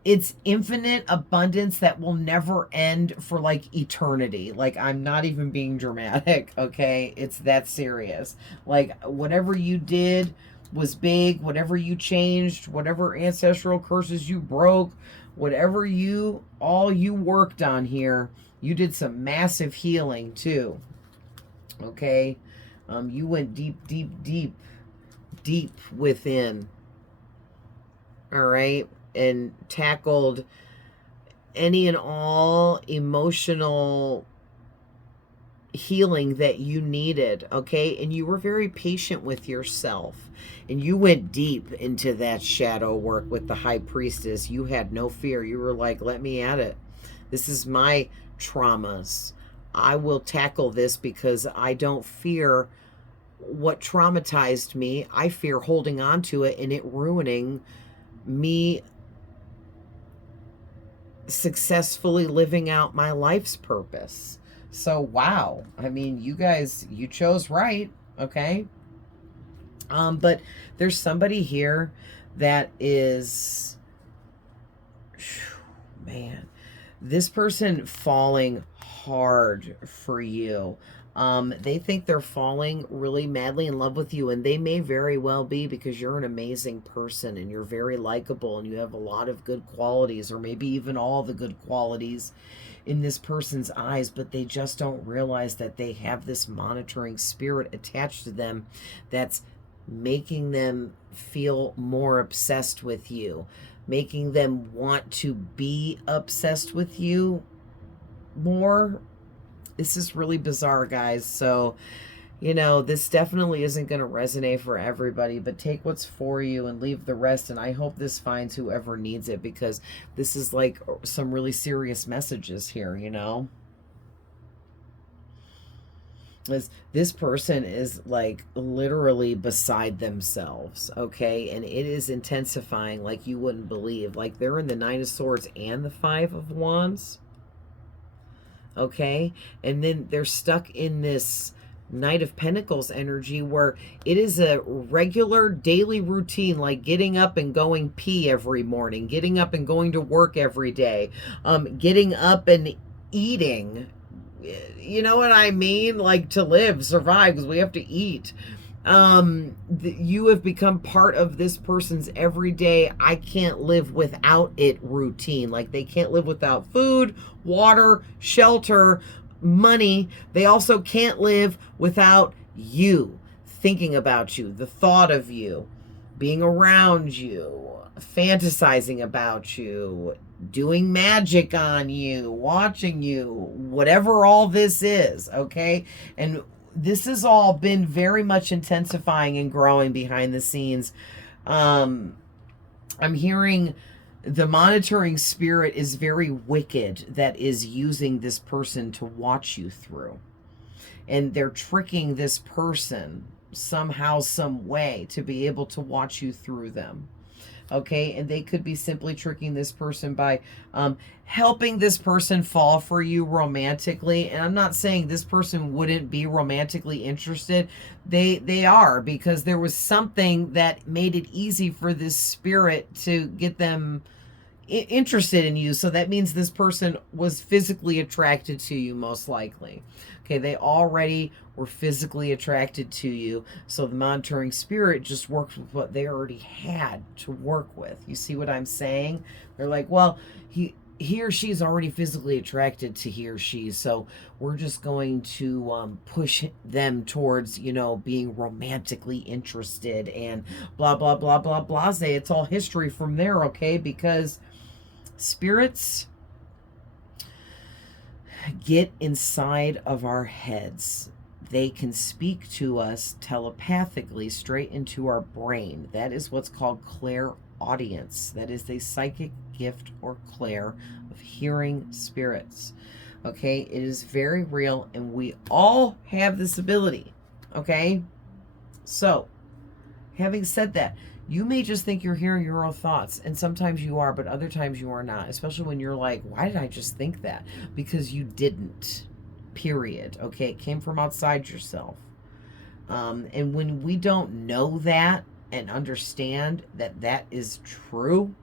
it's infinite abundance that will never end for like eternity. Like, I'm not even being dramatic, okay? It's that serious. Like, whatever you did was big, whatever you changed, whatever ancestral curses you broke, whatever all you worked on here, you did some massive healing too, okay? You went deep, deep, deep, deep within, all right? And tackled any and all emotional healing that you needed, okay? And you were very patient with yourself. And you went deep into that shadow work with the high priestess. You had no fear. You were like, let me at it. This is my traumas. I will tackle this because I don't fear what traumatized me. I fear holding on to it and it ruining me successfully living out my life's purpose. So, wow. I mean, you guys, you chose right, okay? But there's somebody here that is, man, this person falling hard for you. They think they're falling really madly in love with you, and they may very well be, because you're an amazing person and you're very likable and you have a lot of good qualities, or maybe even all the good qualities in this person's eyes, but they just don't realize that they have this monitoring spirit attached to them that's making them feel more obsessed with you, making them want to be obsessed with you more. This is really bizarre, guys. So, you know, this definitely isn't going to resonate for everybody, but take what's for you and leave the rest. And I hope this finds whoever needs it, because this is like some really serious messages here, you know? This person is like literally beside themselves, okay? And it is intensifying like you wouldn't believe. Like they're in the Nine of Swords and the Five of Wands, okay? And then they're stuck in this Knight of Pentacles energy where it is a regular daily routine, like getting up and going pee every morning, getting up and going to work every day, getting up and eating. You know what I mean? Like to live, survive, because we have to eat. You have become part of this person's everyday I can't live without it routine. Like they can't live without food, water, shelter, money. They also can't live without you, thinking about you, the thought of you, being around you, fantasizing about you, doing magic on you, watching you, whatever all this is, okay? And this has all been very much intensifying and growing behind the scenes. I'm hearing the monitoring spirit is very wicked that is using this person to watch you through. And they're tricking this person somehow, some way to be able to watch you through them. Okay, and they could be simply tricking this person by helping this person fall for you romantically. And I'm not saying this person wouldn't be romantically interested. They are, because there was something that made it easy for this spirit to get them interested in you. So that means this person was physically attracted to you, most likely. Okay, they already were physically attracted to you. So the monitoring spirit just worked with what they already had to work with. You see what I'm saying? They're like, well, he or she's already physically attracted to he or she, so we're just going to push them towards, you know, being romantically interested and blah, blah, blah, blah, blase. It's all history from there, okay? Because spirits get inside of our heads. They can speak to us telepathically straight into our brain. That is what's called clairaudience. That is a psychic gift or clair of hearing spirits. Okay, it is very real, and we all have this ability. Okay, so having said that, you may just think you're hearing your own thoughts, and sometimes you are, but other times you are not, especially when you're like, why did I just think that? Because you didn't, period. Okay, it came from outside yourself. And when we don't know that and understand that that is true,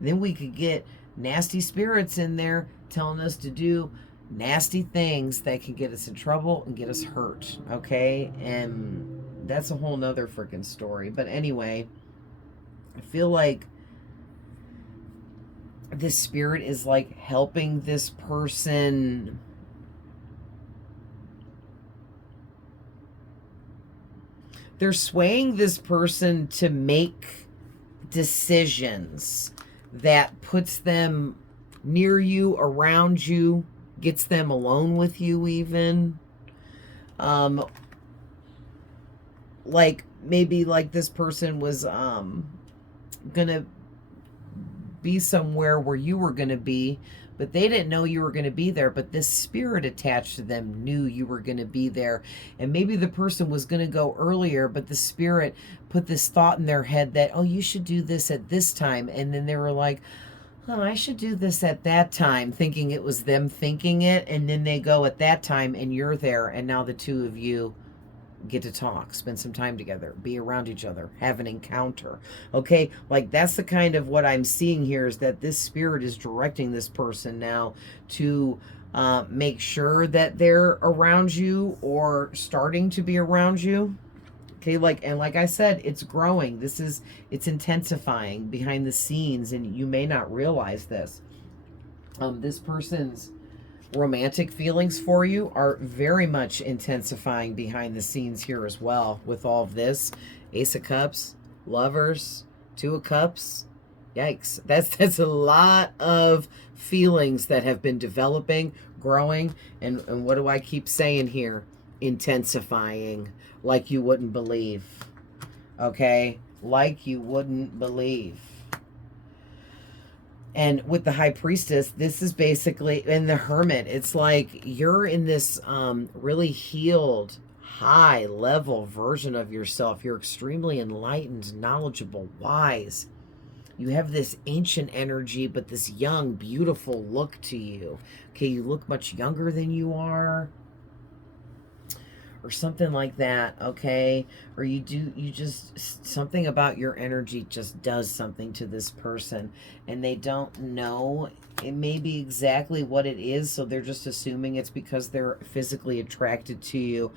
then we could get nasty spirits in there telling us to do nasty things that can get us in trouble and get us hurt, okay? And that's a whole nother freaking story. But anyway, I feel like this spirit is like helping this person they're swaying this person to make decisions that puts them near you, around you, gets them alone with you even. Like maybe like this person was gonna be somewhere where you were gonna be, but they didn't know you were going to be there, but this spirit attached to them knew you were going to be there. And maybe the person was going to go earlier, but the spirit put this thought in their head that, oh, you should do this at this time. And then they were like, oh, I should do this at that time, thinking it was them thinking it. And then they go at that time and you're there. And now the two of you get to talk, spend some time together, be around each other, have an encounter. Okay, like that's the kind of what I'm seeing here, is that this spirit is directing this person now to make sure that they're around you or starting to be around you. Okay, like I said, it's growing. It's intensifying behind the scenes, and you may not realize this. This person's romantic feelings for you are very much intensifying behind the scenes here as well with all of this. Ace of Cups, Lovers, Two of Cups. Yikes. That's a lot of feelings that have been developing, growing, and what do I keep saying here? Intensifying like you wouldn't believe. Okay? Like you wouldn't believe. And with the High Priestess, this is basically, and the Hermit, it's like you're in this really healed, high level version of yourself. You're extremely enlightened, knowledgeable, wise. You have this ancient energy, but this young, beautiful look to you. Okay, you look much younger than you are, or something like that, okay? Or you just, something about your energy just does something to this person, and they don't know it may be exactly what it is, so they're just assuming it's because they're physically attracted to you,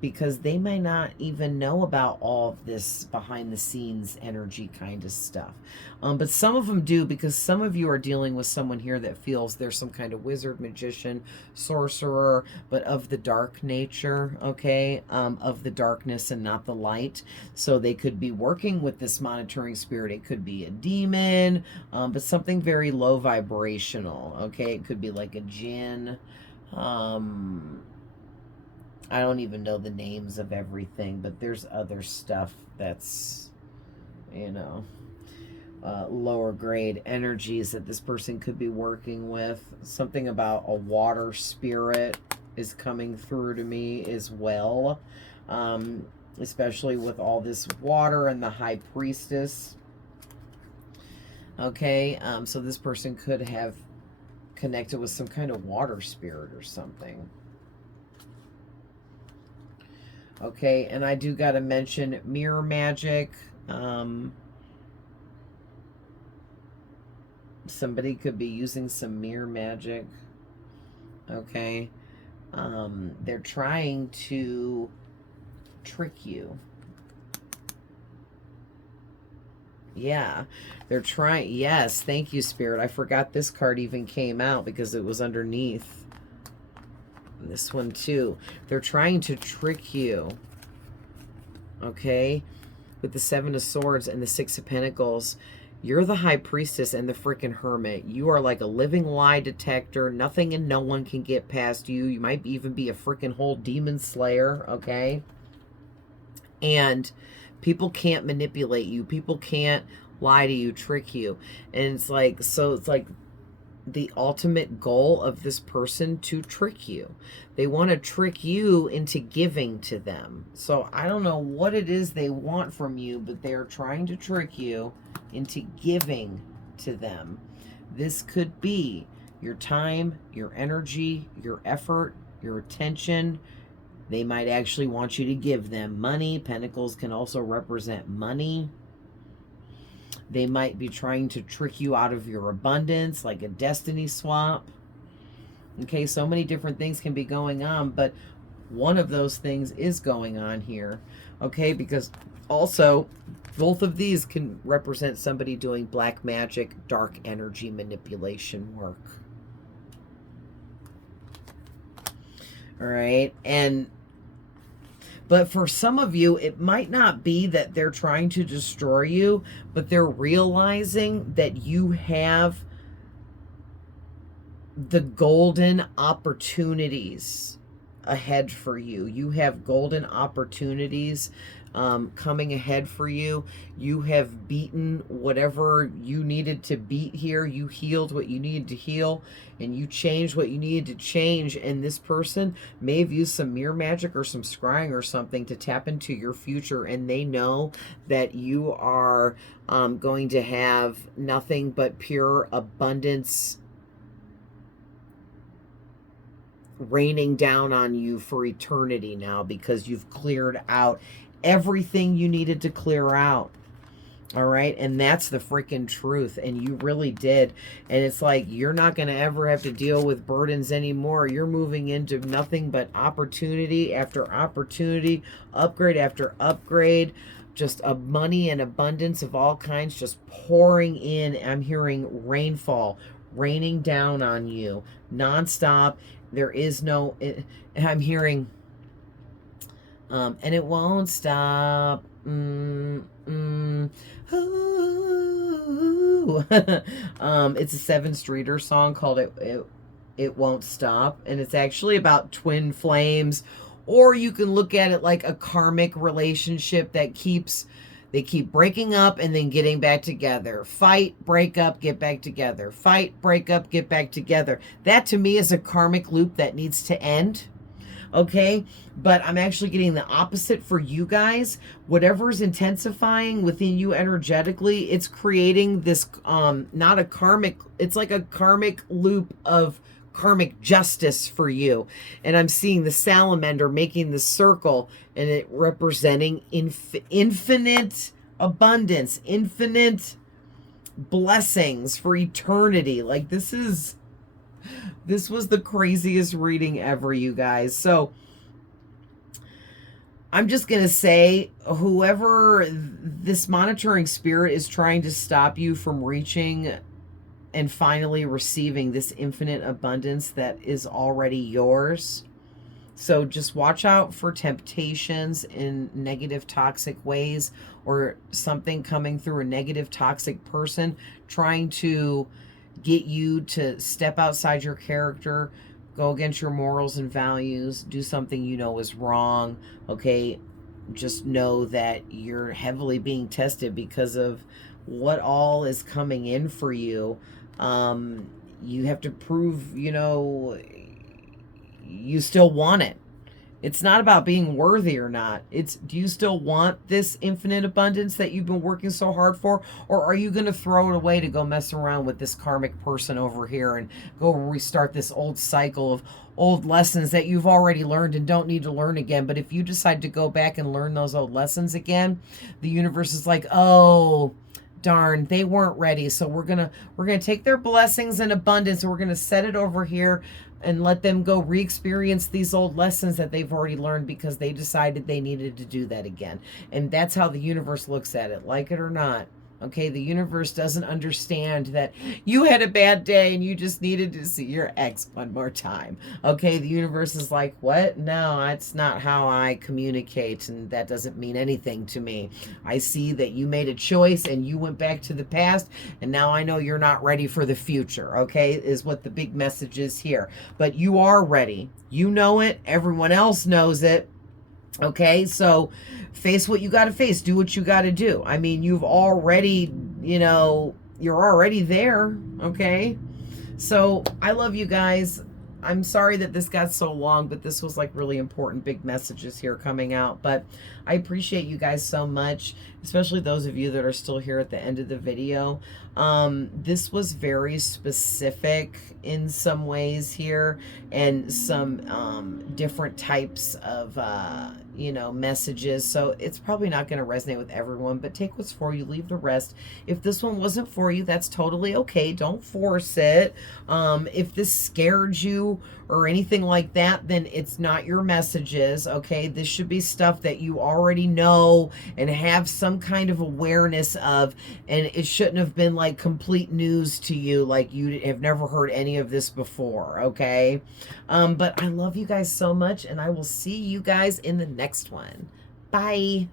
because they may not even know about all of this behind the scenes energy kind of stuff. But some of them do, because some of you are dealing with someone here that feels there's some kind of wizard, magician, sorcerer, but of the dark nature, okay? Of the darkness and not the light. So they could be working with this monitoring spirit. It could be a demon, but something very low vibrational, okay? It could be like a jinn. I don't even know the names of everything, but there's other stuff that's, you know, lower grade energies that this person could be working with. Something about a water spirit is coming through to me as well, especially with all this water and the High Priestess. Okay, so this person could have connected with some kind of water spirit or something. Okay, and I do got to mention mirror magic. Somebody could be using some mirror magic. Okay. They're trying to trick you. Yeah, they're trying. Yes, thank you, Spirit. I forgot this card even came out because it was underneath. And this one too. They're trying to trick you. Okay, with the Seven of Swords and the Six of Pentacles. You're the High Priestess and the freaking Hermit. You are like a living lie detector. Nothing and no one can get past you. You might even be a freaking whole demon slayer, okay? And people can't manipulate you. People can't lie to you, trick you. And it's like, so it's like the ultimate goal of this person to trick you. They want to trick you into giving to them. So I don't know what it is they want from you, but they're trying to trick you into giving to them. This could be your time, your energy, your effort, your attention. They might actually want you to give them money. Pentacles can also represent money. They might be trying to trick you out of your abundance, like a destiny swap. Okay, so many different things can be going on, but one of those things is going on here. Okay, because also both of these can represent somebody doing black magic, dark energy manipulation work. All right, but for some of you, it might not be that they're trying to destroy you, but they're realizing that you have the golden opportunities, ahead for you. You have golden opportunities coming ahead for you. You have beaten whatever you needed to beat here. You healed what you needed to heal, and you changed what you needed to change. And this person may have used some mirror magic or some scrying or something to tap into your future, and they know that you are going to have nothing but pure abundance raining down on you for eternity now, because you've cleared out everything you needed to clear out. All right. And that's the freaking truth. And you really did. And it's like, you're not going to ever have to deal with burdens anymore. You're moving into nothing but opportunity after opportunity, upgrade after upgrade, just a money and abundance of all kinds just pouring in. I'm hearing rainfall raining down on you nonstop. There is no, I'm hearing, and it won't stop. It's a Seven Streeter song called It Won't Stop, and it's actually about twin flames, or you can look at it like a karmic relationship that they keep breaking up and then getting back together. Fight, break up, get back together. Fight, break up, get back together. That to me is a karmic loop that needs to end. Okay, but I'm actually getting the opposite for you guys. Whatever is intensifying within you energetically, it's creating this not a karmic, it's like a karmic loop of karmic justice for you. And I'm seeing the salamander making the circle, and it representing infinite abundance, infinite blessings for eternity. Like this was the craziest reading ever, you guys. So I'm just going to say, whoever this monitoring spirit is trying to stop you from reaching and finally receiving this infinite abundance that is already yours. So just watch out for temptations in negative, toxic ways, or something coming through a negative, toxic person trying to get you to step outside your character, go against your morals and values, do something you know is wrong. Okay, just know that you're heavily being tested because of what all is coming in for you. You have to prove, you still want it. It's not about being worthy or not. It's, do you still want this infinite abundance that you've been working so hard for? Or are you going to throw it away to go mess around with this karmic person over here and go restart this old cycle of old lessons that you've already learned and don't need to learn again? But if you decide to go back and learn those old lessons again, the universe is like, oh, darn, they weren't ready. So we're gonna take their blessings and abundance, and we're gonna set it over here and let them go re-experience these old lessons that they've already learned, because they decided they needed to do that again. And that's how the universe looks at it, like it or not. Okay, the universe doesn't understand that you had a bad day and you just needed to see your ex one more time. Okay, the universe is like, what? No, that's not how I communicate, and that doesn't mean anything to me. I see that you made a choice and you went back to the past, and now I know you're not ready for the future, okay, is what the big message is here. But you are ready. You know it. Everyone else knows it. Okay, so face what you got to face. Do what you got to do. I mean, you've already, you're already there. Okay, so I love you guys. I'm sorry that this got so long, but this was like really important big messages here coming out. But I appreciate you guys so much, especially those of you that are still here at the end of the video. This was very specific in some ways here, and some different types of messages, so it's probably not going to resonate with everyone, but take what's for you, leave the rest. If this one wasn't for you, that's totally okay. Don't force it. If this scared you or anything like that, then it's not your messages. Okay, this should be stuff that you already know and have some kind of awareness of, and it shouldn't have been like complete news to you, like you have never heard any of this before. Okay, but I love you guys so much, and I will see you guys in the next one. Bye.